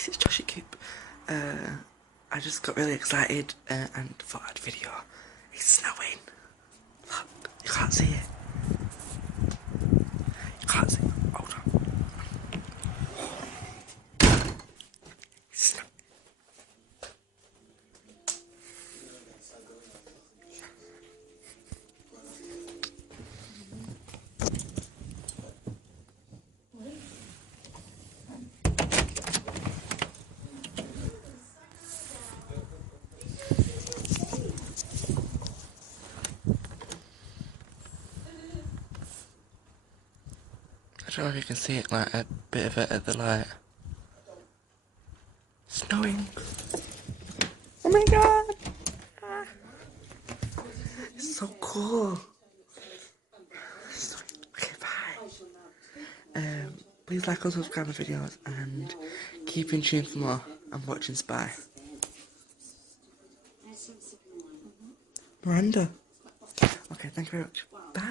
guys, it's Joshy Coop. I just got really excited and thought I'd video. It's snowing. Look, you can't see it. You can't see it. Hold on. It's snowing. I don't know if you can see it, like a bit of it at the light. Snowing. Oh my god! Ah. It's so cool. Okay, bye. Please like and subscribe my videos and keep in tune for more. I'm watching Spy. Miranda. Okay, thank you very much. Bye.